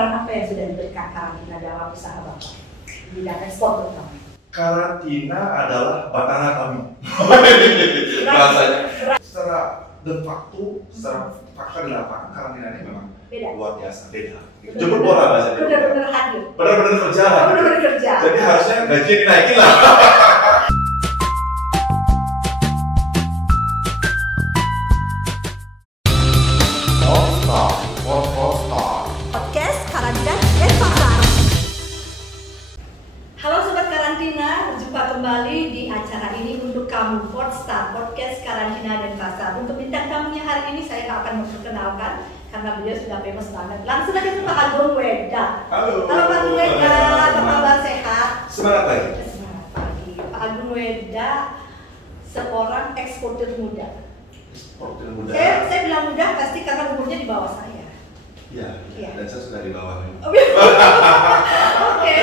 kebocoran apa yang sudah diberikan karantina dalam usaha Bapak? Bidang ekspor terutama. Karantina adalah batara kami. Rasanya. Secara de facto, secara fakta di lapangan, karantina ini memang Beda. luar biasa, beda. Jemput bola bahasanya. Benar-benar hadir. Benar-benar kerja. Benar-benar kerja. Jadi harusnya gaji dinaikin lah. Podcast Karantina dan Pasar. Halo Sobat Karantina, berjumpa kembali di acara ini untuk kamu Podstar, Podcast Karantina dan Pasar. Untuk bintang tamunya hari ini saya akan memperkenalkan karena beliau sudah famous banget. Langsung aja ke Pak Agung Weda. Halo. Halo Pak Agung Weda, apa kabar, sehat? Semangat pagi. Semangat pagi. Pak Agung Weda seorang eksportir muda. Eksportir muda. Saya bilang muda pasti karena umurnya di bawah saya. Iya, Iya. dan saya sudah di bawahnya. Oke,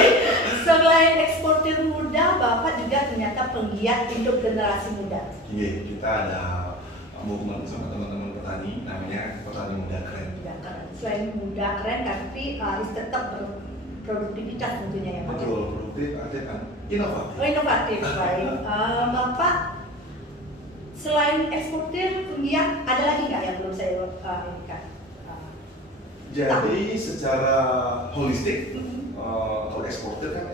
selain eksportir muda, Bapak juga ternyata penggiat hidup generasi muda. Iya, kita ada movement sama teman-teman petani, namanya Petani Muda Keren. Muda keren. Selain muda keren, tapi harus tetap berproduktivitas tentunya ya Pak. Betul, produktif, aktif, kan? Inovatif. Oh, inovatif, baik. Bapak selain eksportir, penggiat, ada lagi nggak yang belum saya ingat? Jadi secara holistik, kalau eksportir kan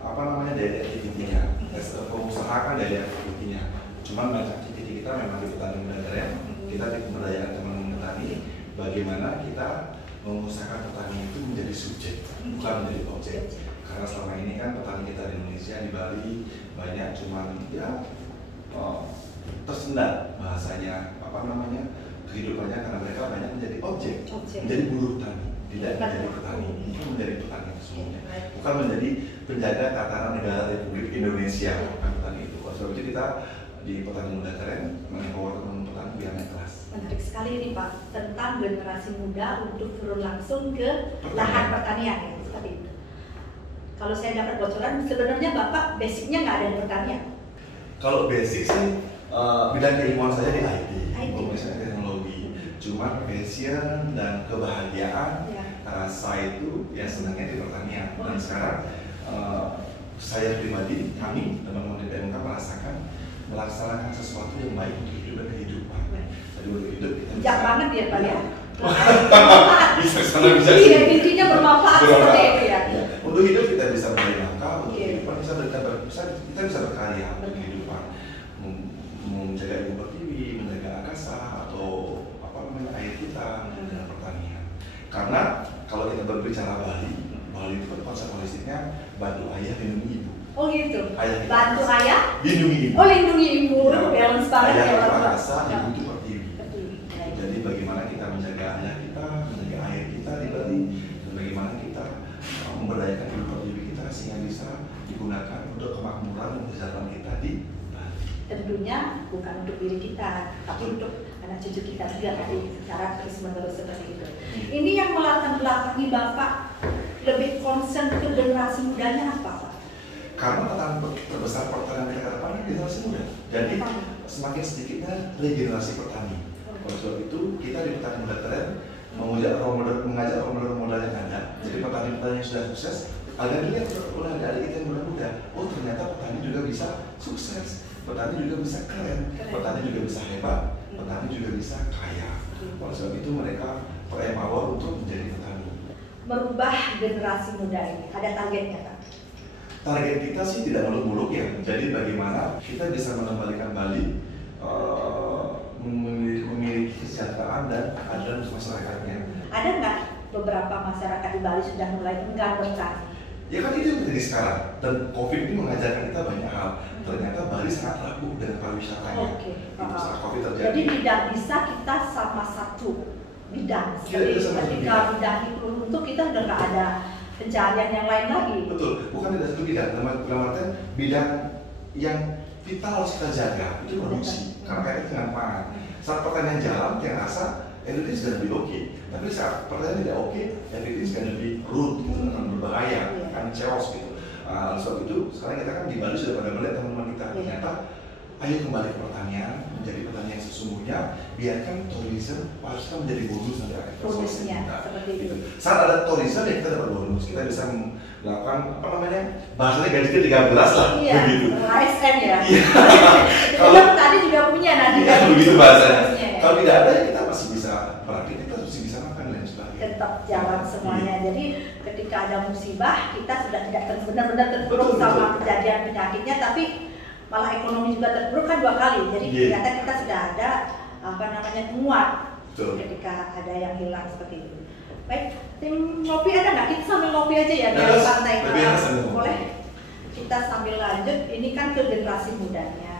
apa namanya daily activity-nya, pengusaha kan daily activity-nya. Cuman banyak activity kita memang di Petani Muda Keren, kita memberdayakan teman-teman petani, bagaimana kita mengusahakan petani itu menjadi subjek, bukan menjadi objek. Karena selama ini kan petani kita di Indonesia, di Bali banyak cuman ya tersendat bahasanya, apa namanya, kehidupannya karena mereka banyak menjadi objek. Menjadi buruh tani, tidak menjadi petani, bukan menjadi petani sesungguhnya, bukan menjadi penjaga tatanan negara Republik Indonesia, bukan petani itu. Oleh sebab itu kita di Petani Muda Keren mengempower teman petani biar naik kelas. Menarik sekali nih Pak, tentang generasi muda untuk turun langsung ke lahan pertanian ya, seperti itu. Kalau saya dapat bocoran, sebenarnya Bapak basicnya nggak ada di pertanian. Kalau basic sih bidang keilmuan saya di IT, informasi teknologi. Cuman passion dan kebahagiaan rasa itu ya senangnya di pertanian. Dan sekarang saya pribadi, kami teman-teman di PMK melaksanakan sesuatu yang baik untuk hidup dan kehidupan. Jadi untuk hidup kita Bijak banget ya Pak ya. bisa sana bisa Iya, intinya bermanfaat seperti itu ya. Untuk hidup kita bisa mencari nafkah, untuk kehidupan kita bisa berkarya untuk kehidupan, menjaga ilmu pertiwi, menjaga angkasa atau apa namanya air kita dengan pertanian. Karena kalau kita berbicara Bali itu kan konsep holistiknya bantu ayah lindungi ibu. Oh gitu. Ayah Bantu ayah. lindungi ibu. Oh lindungi ibu. Balance banget Ayah ya itu Bapak. angkasa, ibu itu pertiwi. Jadi bagaimana kita menjaga ayah kita, menjaga air kita di Bali, dan bagaimana kita memberdayakan ilmu pertiwi kita sehingga bisa digunakan untuk kemakmuran dan kesejahteraan kita di Bali. Tentunya bukan untuk diri kita, tapi untuk anak cucu kita juga tadi secara terus menerus seperti itu. Ini yang melatar belakangi Bapak lebih concern ke generasi mudanya apa Pak? Karena tantangan terbesar pertanian kita ke depan kan generasi muda. Jadi semakin sedikitnya regenerasi petani. Oleh sebab itu kita di Petani Muda Keren mengajak role model yang ada. Jadi petani-petani yang sudah sukses agar dilihat oleh adik kita yang muda-muda. Oh ternyata petani juga bisa sukses, petani juga bisa keren, petani juga bisa hebat, petani juga bisa kaya. Oleh sebab itu mereka empower untuk menjadi petani. Merubah generasi muda ini, ada targetnya Pak? Target kita sih tidak muluk-muluk ya. Jadi bagaimana kita bisa mengembalikan Bali memiliki kesejahteraan dan keadilan untuk masyarakatnya. Ada nggak beberapa masyarakat di Bali sudah mulai enggan bertani? Ya kan itu yang terjadi sekarang. Dan COVID ini mengajarkan kita banyak hal. Ternyata Bali sangat rapuh dengan pariwisatanya. Itu saat COVID terjadi. Jadi tidak bisa kita sama satu bidang. Jadi ketika bidang itu untuk kita udah nggak ada pencarian yang lain lagi. Betul, bukan tidak satu bidang. Dalam artian bidang yang vital harus kita jaga itu produksi. Karena kaitannya dengan pangan. Saat pertanian jalan, yang rasa everything is gonna be okay. Tapi saat pertanian tidak oke, everything is gonna be rude, gitu, akan berbahaya, akan chaos gitu. Sebab itu sekarang kita kan di Bali sudah pada melihat teman-teman kita ternyata ayo kembali ke pertanian, menjadi petani yang sesungguhnya, biarkan tourism harusnya menjadi bonus nanti akhir Bonusnya, kita. seperti itu. Saat ada tourism ya kita dapat bonus, kita bisa melakukan apa namanya, bahasanya gaji ke-13 lah, Iya, begitu. ASN ya. Iya. Kalau tadi juga punya nanti. Iya, begitu bahasanya. Ya. Kalau tidak ada ya kita masih bisa beraktivitas, masih bisa makan dan sebagainya. Tetap jalan semuanya. Iya. Jadi ketika ada musibah kita sudah tidak benar-benar terpuruk Betul, sama betul. kejadian penyakitnya, tapi malah ekonomi juga terpuruk kan 2 kali. Jadi Iya. ternyata kita sudah ada apa namanya menguat Betul. ketika ada yang hilang seperti itu. Baik, tim ngopi ada nggak? Kita sambil ngopi aja ya di Ada, pantai. lebih enak sambil ngopi. Boleh? Kita sambil lanjut. Ini kan ke generasi mudanya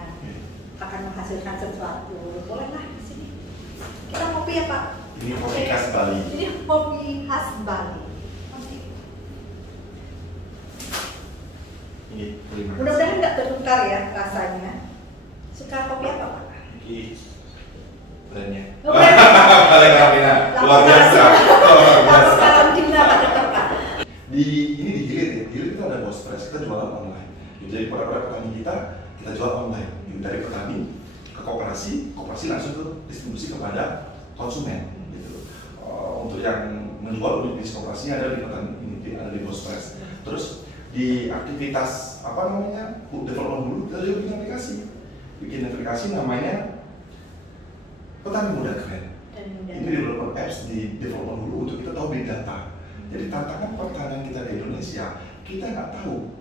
akan menghasilkan sesuatu. Bolehlah di sini. Kita ngopi ya Pak. Ini kopi khas Bali. Ini kopi khas Bali. Oke. Ini terima kasih. Mudah-mudahan nggak tertukar ya rasanya. Suka kopi apa Pak? Ini brandnya. Oh, brand. Paling karantina, luar biasa. Luar Kalau biasa. karantina Pak tetap Pak. Di ini di Gilir ya, Gilir kita ada bos press, kita jualan online. Jadi pada petani kita jual online. Dari petani ke koperasi, koperasi langsung ke distribusi kepada konsumen. Gitu. Untuk yang menjual di koperasi ada di petani ini, ada di bos press. Terus di aktivitas apa namanya, development dulu kita juga bikin aplikasi. Bikin aplikasi namanya Petani Muda Keren. Ini development apps di development dulu untuk kita tahu big data. Jadi tantangan pertanian kita di Indonesia, kita nggak tahu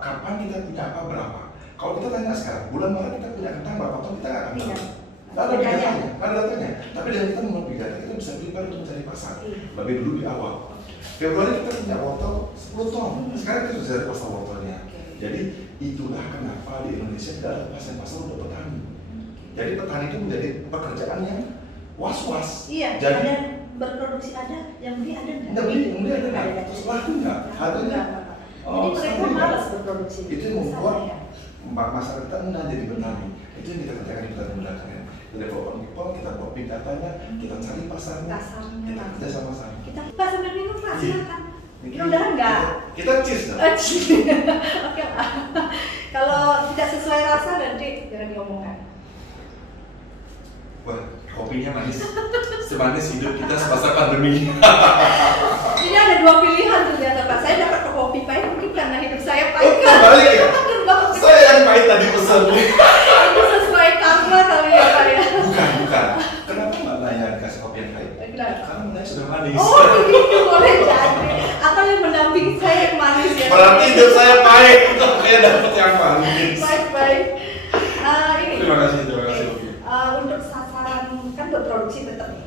kapan kita punya apa berapa. Kalau kita tanya sekarang, bulan Maret kita punya kentang berapa ton, kita nggak akan tahu. Nggak ada datanya, nggak ada datanya. Tapi dengan kita membuat big data, kita bisa prepare untuk mencari pasar. Lebih dulu di awal. Februari kita punya wortel 10 ton. Sekarang kita sudah cari pasar wortelnya. Jadi itulah kenapa di Indonesia tidak ada pasar untuk petani. Jadi petani itu menjadi pekerjaan yang was-was. Iya, jadi ada berproduksi ada, yang beli ada nggak? nggak beli, kemudian Nggak ada terus laku nggak? Harganya jadi mereka malas berproduksi. itu yang membuat masyarakat kita mudah jadi petani. Itu yang kita kerjakan di Petani Muda Keren. Kita development people, kita buat big datanya, kita cari pasarnya, kita kerja sama-sama. Kita Pak sambil minum Pak, Iya. silakan. Mudah-mudahan nggak. Kita cheers dong. Oke Pak. Kalau tidak sesuai rasa nanti jangan diomongkan. Wah, kopinya manis. Semanis hidup kita semasa pandemi. Ini ada 2 pilihan ternyata Pak. Saya dapat kopi pahit mungkin karena hidup saya pahit. Balik ya? Saya yang pahit tadi pesan. Itu sesuai karma kali ya Pak ya. Bukan. Kenapa Mbak nanya dikasih kopi yang pahit? Kenapa? Karena Mbak sudah manis. Oh begitu, boleh jadi. Atau yang mendampingi saya yang manis ya. Berarti hidup saya pahit, itu kayak dapet yang manis. Baik. Ini. Terima kasih Oki. Untuk sasaran kan berproduksi tetap nih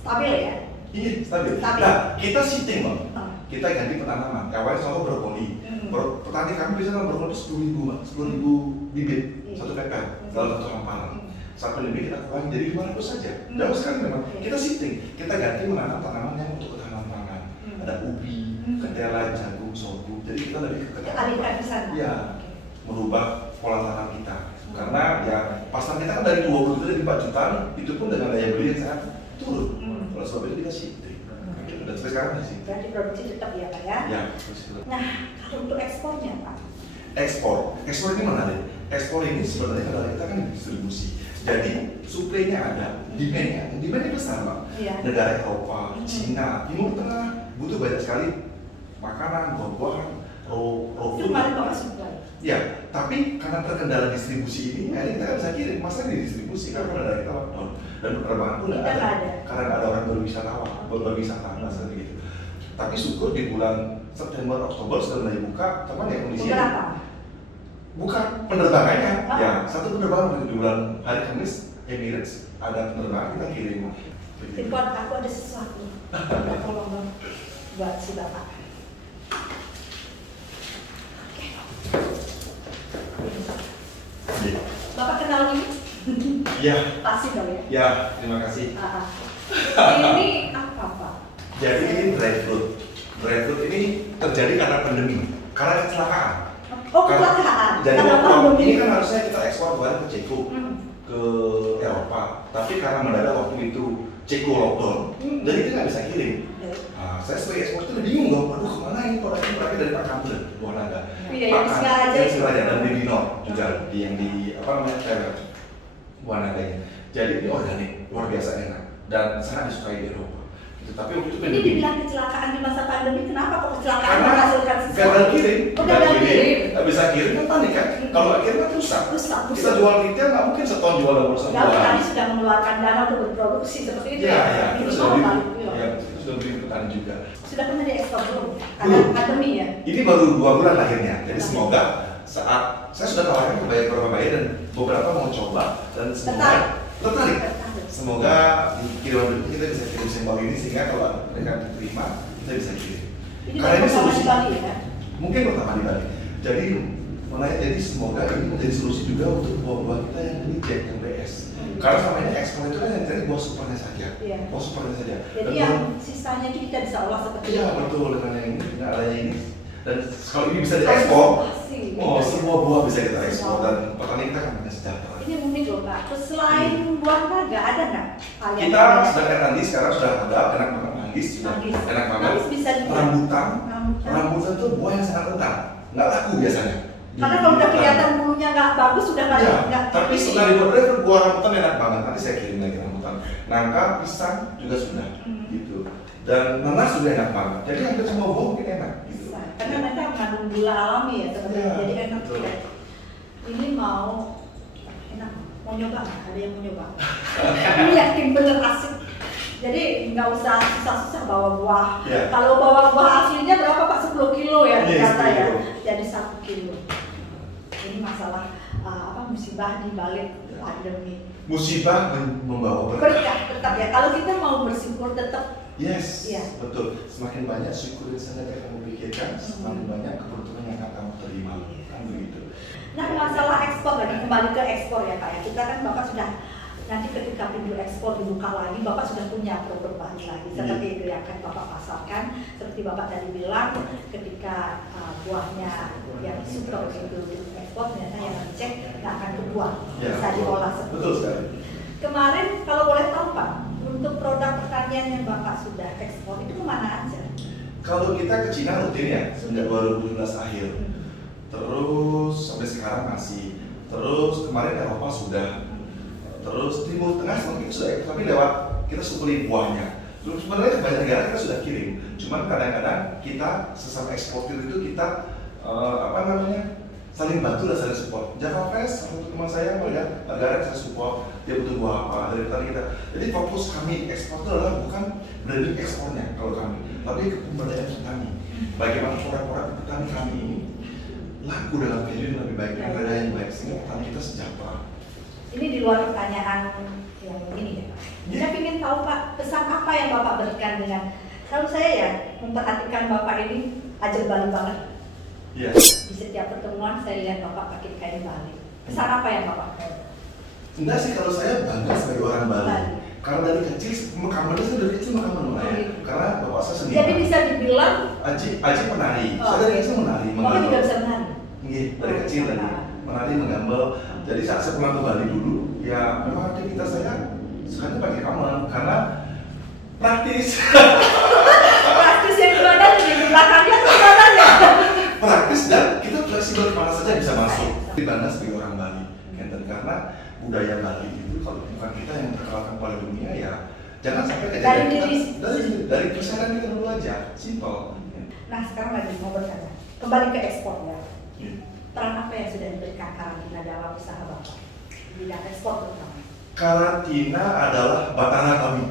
stabil ya. Iya, stabil. Stabil. Nah, kita shifting Mbak. Oh. Kita ganti penanaman. Awalnya contoh brokoli. Petani kami bisa nanam brokoli 10.000 Mbak, 10.000 bibit, satu pepet dalam satu hamparan. Satu lebih kita kurangi jadi 500 saja. Jauh sekali memang. Kita shifting, kita ganti menanam tanaman yang untuk ketahanan pangan. Ada ubi, ketela, jagung, sorghum. Jadi kita lebih ke ketahanan. Alihkan ke sana. Iya, merubah pola tanam kita. Karena ya pasar kita kan dari 20 juta jadi 4 juta, itu pun dengan daya beli yang sangat turun. Kalau sebab itu kita shifting. Dan sampai sekarang masih. Berarti produksi tetap ya Pak ya. Ya, Nah kalau untuk ekspornya Pak. Ekspor ini menarik. Ekspor ini sebenarnya kalau kita kan distribusi. Jadi suplainya ada, demandnya besar Pak. Iya. Negara Eropa, Cina, Timur Tengah butuh banyak sekali makanan, buah-buahan, raw Itu food. kemarin Bapak supply. Ya, tapi karena terkendala distribusi ini, akhirnya kita nggak bisa kirim, masa didistribusi karena negara kita lockdown dan penerbangan pun nggak Kita nggak ada. ada. Karena nggak ada orang berwisata, seperti gitu. Tapi syukur di bulan September, Oktober sudah mulai buka, cuman ya kondisinya Beberapa. bukan penerbangannya. Ah. Ya, satu penerbangan di bulan hari Kamis Emirates ada penerbangan kita kirim. Import aku ada sesuatu. Tolong dong buat si Bapak. Iya. Bapak kenal ini? Ya, Pasti dong ya. ya, terima kasih. Ini apa Pak? Jadi ini dry fruit. Dry fruit ini terjadi karena pandemi, karena kecelakaan. Oh kecelakaan. Jadi Karena waktu pandemi. ini kan harusnya kita ekspor barang ke Ceko, ke Eropa. Tapi karena mendadak waktu itu Ceko lockdown, jadi kita nggak bisa kirim. Nah, saya sebagai eksportir udah bingung dong, aduh kemana ini produk ini berarti dari Pak Kamil, Buah Naga. Iya, yang di Singaraja. Yang di Singaraja dan di Dinor juga, yang di apa namanya, buah naganya. Jadi ini organik, luar biasa enak dan sangat disukai di Eropa. Gitu. Tapi waktu itu Ini dibilang kecelakaan di masa pandemi, kenapa kok kecelakaan karena menghasilkan sesuatu? gagal kirim, Gagal kirim. nggak bisa kirim kan panik kan? Kalau nggak kirim kan rusak. Kita jual retail nggak mungkin setahun jual 20 Lalu buah. kami sudah mengeluarkan dana untuk berproduksi seperti itu Iya, ya. kita Ini sudah mau beli, balik, ya, kita sudah beli ke petani juga. Sudah pernah diekspor belum? Karena Belum. pandemi ya. Ini baru 2 bulan lahirnya, jadi semoga saat saya sudah tawarkan ke beberapa buyer dan beberapa mau coba dan semoga tertarik. Semoga di kiriman berikutnya kita bisa kirim simbol ini sehingga kalau mereka diterima kita bisa kirim. Ini Karena ini pertama di solusi. Bali ya. Mungkin pertama di Bali. Jadi jadi semoga ini menjadi solusi juga untuk buah-buah kita yang reject yang BS. Karena selama ini ekspor itu kan yang dari buah supernya saja. Iya. Buah supernya saja. Jadi yang sisanya itu kita bisa olah seperti Iya itu. betul dengan yang ini, dengan adanya ini. Dan kalau ini bisa diekspor, oh semua buah bisa kita ekspor dan petani kita akan punya sejahtera. Ini unik loh Pak. Terus selain buah naga ada nggak? hal yang Kita lain? sedang nanti sekarang sudah ada enak banget manggis, sudah Manggis. enak banget. Manggis bisa juga. Rambutan, Rambutan. rambutan tuh buah yang sangat rentan, nggak laku biasanya. Karena kalau udah kelihatan bulunya nggak bagus sudah nggak Ya, nggak. tapi setelah dibuat buah rambutan enak banget. Nanti saya kirim lagi rambutan. Nangka, pisang juga sudah, gitu. Dan nanas juga enak banget. Jadi hampir semua buah mungkin enak, gitu. Bisa. Karena mereka mengandung gula alami ya sebenarnya. Ya, Jadi enak betul. ya. Ini mau enak. Mau nyoba nggak? Ada yang mau nyoba? Ini yakin bener asik. Jadi nggak usah susah-susah bawa buah. Ya. Kalau bawa buah aslinya berapa Pak? 10 kilo ya Iya, ternyata 10 ya. kilo. Jadi 1 kilo. Ini masalah musibah di balik pandemi. Musibah membawa berkah. Berkah tetap ya. Kalau kita mau bersyukur tetap. Yes, Iya. betul. Semakin banyak syukur yang sangat kamu pikirkan, semakin banyak keberuntungan yang akan kamu terima. Kan begitu. Nah masalah ekspor lagi, kembali ke ekspor ya Pak ya. Kita kan Bapak sudah nanti ketika pintu ekspor dibuka lagi, Bapak sudah punya produk baru lagi seperti itu yang akan Bapak pasarkan. Seperti Bapak tadi bilang, ketika buahnya yang super itu ekspor, ternyata yang dicek nggak akan kebuang, Ya, bisa diolah seperti betul itu. sekali. Kemarin kalau boleh tahu Pak, untuk produk pertanian yang Bapak sudah ekspor itu kemana aja? Kalau kita ke Cina rutin ya, sejak 2017 akhir. Terus sampai sekarang masih. Terus kemarin Eropa sudah. Terus Timur Tengah mungkin sudah, tapi lewat kita supli buahnya. Terus sebenarnya ke banyak negara kita sudah kirim. Cuman kadang-kadang kita sesama eksportir itu kita saling bantu dan saling support. Java Fest, salah satu teman saya melihat negara saya support, dia butuh buah apa dari petani kita. Jadi fokus kami ekspor itu adalah bukan branding ekspornya kalau kami, tapi ke pemberdayaan petani. Bagaimana produk-produk petani kami ini laku dalam value yang lebih baik, harga yang baik sehingga petani kita sejahtera. Ini di luar pertanyaan yang ini ya Pak. Saya ingin tahu Pak, pesan apa yang Bapak berikan dengan, kalau saya ya memperhatikan Bapak ini ajar Bali banget. Iya. Di setiap pertemuan saya lihat Bapak pakai kain Bali. Pesan apa yang Bapak mau? Enggak sih, kalau saya bangga sebagai orang Bali. Karena dari kecil, makamannya saya dari kecil makaman mulai. Karena bapak saya seniman. Jadi bisa dibilang Aji penari. Oh, Saya dari kecil menari, Bapak juga bisa menari? Iya, dari kecil tadi. Menari, menggambel. Jadi saat saya pulang ke Bali dulu, ya memang aktivitas saya sekarang pakai kamen karena praktis. Praktis yang gimana di belakangnya atau gimana ya? Praktis dan kita fleksibel kemana saja bisa masuk. Bangga sebagai orang Bali, karena budaya Bali itu kalau bukan kita yang terkenalkan pada dunia ya jangan sampai kejadian dari kesadaran kita dulu aja, simple. Nah sekarang lagi mau bertanya, kembali ke ekspor ya. Ya. Peran apa yang sudah diberikan karantina dalam usaha Bapak di bidang ekspor terutama? Karantina adalah batara kami.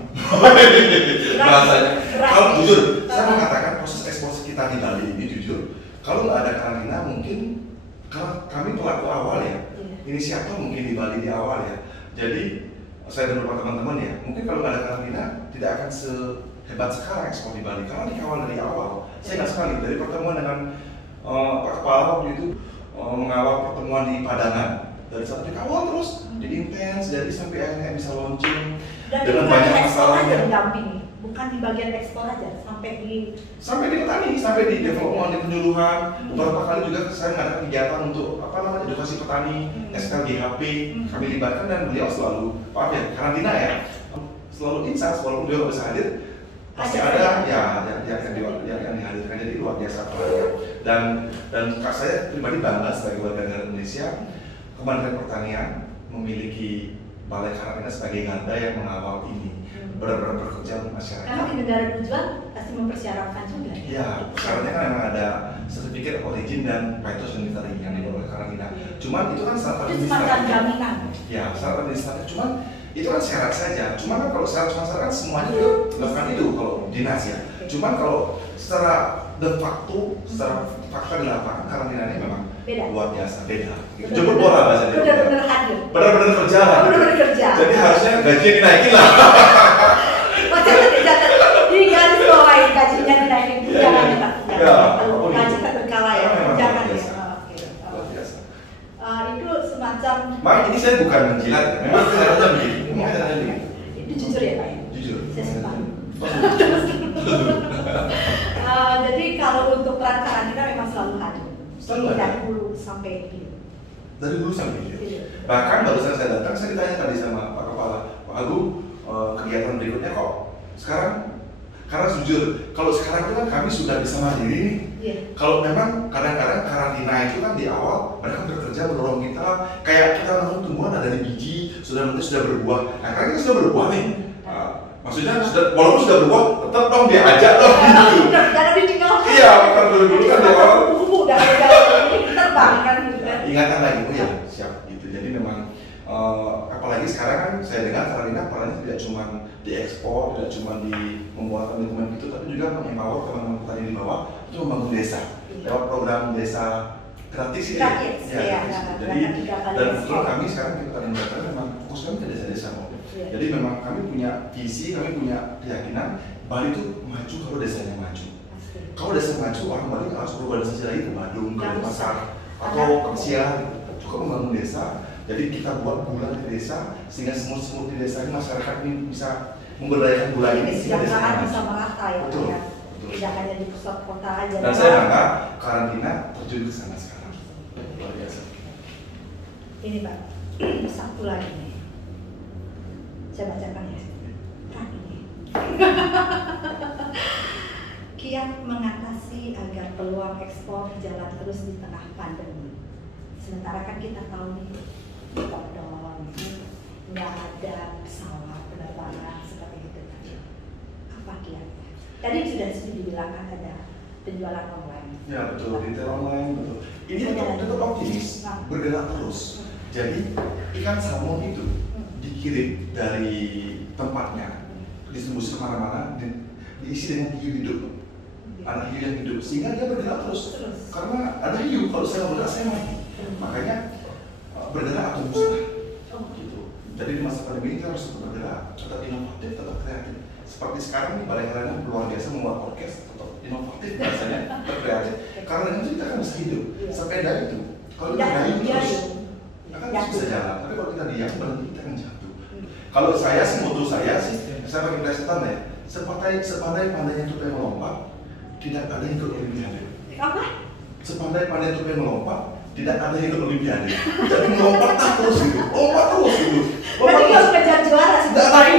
Bahasanya. Kalau jujur, saya mengatakan proses ekspor kita di Bali ini jujur. Kalau nggak ada karantina mungkin karena kami pelaku awal ya, inisiator mungkin di Bali di awal ya. Jadi saya dan beberapa teman-teman ya, mungkin kalau nggak ada karantina tidak akan sehebat sekarang ekspor di Bali karena dikawal dari awal. Saya ingat sekali dari pertemuan dengan Pak Kepala waktu itu mengawal pertemuan di Padangan. Dari saat dikawal terus, intens, jadi sampai akhirnya bisa launching dan dengan banyak masalahnya. Mendampingi, bukan di bagian ekspor aja, sampai di petani, sampai di development, di penyuluhan. Beberapa kali juga saya mengadakan kegiatan untuk edukasi petani, SLGHP, kami libatkan dan beliau selalu, karantina ya, selalu insight walaupun beliau nggak bisa hadir, pasti ada yang dihadirkan, jadi luar biasa perannya. Dan saya pribadi bangga sebagai warga negara Indonesia. Kementerian Pertanian memiliki Balai Karantina sebagai garda yang mengawal ini, benar-benar bekerja untuk masyarakat. Karena di negara tujuan pasti mempersyaratkan juga. Iya, syaratnya kan memang ada sertifikat origin dan phytosanitary yang dibawa oleh karantina. Cuman itu kan syarat Itu semacam jaminan. Ya, syarat administratif. Cuman itu kan syarat saja. Cuman kan kalau syarat kan semuanya juga dilakukan itu kalau dinas ya. Cuman kalau secara de facto, secara fakta di lapangan karantina ini memang beda. Luar biasa, beda. Jemput bola bahasanya. Benar-benar hadir. Benar-benar kerja. Benar-benar kerja. Jadi harusnya gajinya dinaikin lah. Macam tercatat di garis bawahi gajinya dinaikin. Jangan Pak. Ya, gaji tak berkala ya. Jangan ya. Luar biasa. Itu semacam. Mak, ini saya bukan menjilat. Memang caranya begini. Memang caranya begini. Itu jujur ya Pak ya? Jujur. Saya suka. Jadi kalau untuk peran karantina memang selalu hadir. Selalu ada. Dari dulu sampai hidup. Dari dulu sampai hidup. Bahkan barusan saya datang, saya ditanya tadi sama Pak Kepala, Pak Agung, kegiatan berikutnya kok sekarang? Karena jujur, kalau sekarang itu kan kami sudah bisa mandiri nih. Yeah. Kalau memang kadang-kadang karantina itu kan di awal mereka bekerja mendorong kita, kayak kita nanam tumbuhan ada di biji, nanti sudah berbuah. Nah, karena kita sudah berbuah nih. Maksudnya walaupun sudah berbuah, tetap dong dia ajak dong gitu. Jangan ditinggalkan. Iya, kan dulu kan di awal. Terbang kan gitu kan. Ingatan lagi, oh ya siap gitu. Jadi memang apalagi sekarang kan saya dengar karantina perannya tidak cuma diekspor, tidak cuma di membuat dokumen itu, tapi juga mengempower teman-teman petani di bawah itu membangun desa lewat program desa gratis ini. Ya, jadi dan betul kami sekarang di petani muda memang fokus kami ke desa-desa. Jadi memang kami punya visi, kami punya keyakinan Bali itu maju kalau desanya maju. Kalau desa maju, orang Bali harus berorganisasi lagi ke Badung, ke Pasar, atau ke Siak, juga membangun desa. Jadi kita buat bulan di desa, sehingga semut-semut di desa ini masyarakat ini bisa memberdayakan bulan ini. Kesejahteraan bisa merata ya. Betul. Tidak hanya di pusat kota aja. Dan saya bangga karantina terjun ke sana sekarang. Luar biasa. Ini Pak, satu lagi nih. Saya bacakan ya. Ini. Kiat mengatasi agar peluang ekspor jalan terus di tengah pandemi. Sementara kan kita tahu nih, lockdown, nggak ada pesawat penerbangan seperti itu tadi. Apa kiatnya? Tadi sudah dibilang kan ada penjualan online. Ya betul, retail online betul. Ini tetap optimis, bergerak terus. Jadi ikan salmon itu dikirim dari tempatnya, distribusi kemana-mana, diisi dengan hiu hidup, anak hiu yang hidup, sehingga dia bergerak terus. Karena ada hiu, kalau saya bergerak saya mati. Makanya bergerak atau musnah. Gitu. Jadi di masa pandemi kita harus tetap bergerak, tetap inovatif, tetap kreatif. Seperti sekarang nih Balai Karantina luar biasa membuat podcast, tetap inovatif rasanya, tetap kreatif. Karena dengan itu kita akan bisa hidup. Sepeda itu, kalau kita diam terus, akan bisa jalan. Tapi kalau kita diam berhenti kita akan jatuh. Kalau saya sih, moto saya sih, saya pakai presetan ya. Sepandai-pandainya tupai melompat, tidak ada yang ikut olimpiade. Apa? Sepandai-pandai tupai melompat, tidak ada yang ikut olimpiade. Jadi melompat terus gitu, lompat terus gitu. Berarti harus kejar juara sih. Tidak ada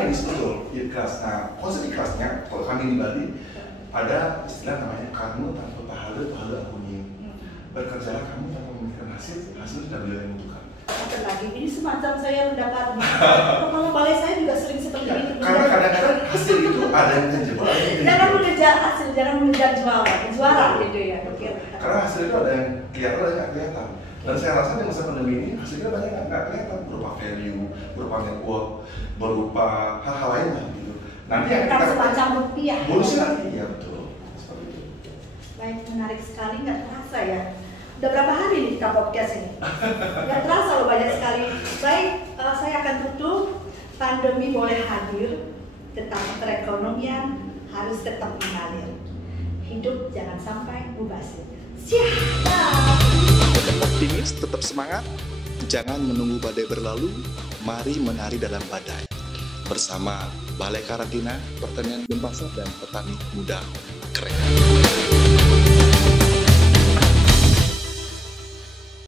finish, Ikhlas. betul. Ikhlas. Nah, konsep ikhlasnya, kalau kami di Bali ada istilah namanya kamu tanpa pahala, pahala akunya. Berkerjalah kamu tanpa memikirkan hasil sudah beliau yang menentukan. Satu lagi, ini semacam saya mendapat. Kepala balai saya juga sering seperti itu. Karena kadang-kadang hasil itu ada yang tangible, ada yang jangan mengejar hasil, jangan mengejar juara gitu ya. Karena hasil itu ada yang kelihatan, ada yang nggak kelihatan. Dan saya rasa di masa pandemi ini hasilnya banyak nggak kelihatan, berupa value, berupa network, berupa hal-hal lain lah gitu. Nanti yang kita semacam rupiah. Bonusnya nanti, ya betul. Seperti itu. Baik, menarik sekali, nggak terasa ya. Udah berapa hari nih kita podcast ini? Nggak terasa loh, banyak sekali. Baik, saya akan tutup. Pandemi boleh hadir, tetapi perekonomian harus tetap mengalir. Hidup jangan sampai mubazir. Siap! Tetap optimis, tetap semangat. Jangan menunggu badai berlalu, mari menari dalam badai. Bersama Balai Karantina, Pertanian Denpasar dan Petani Muda Keren.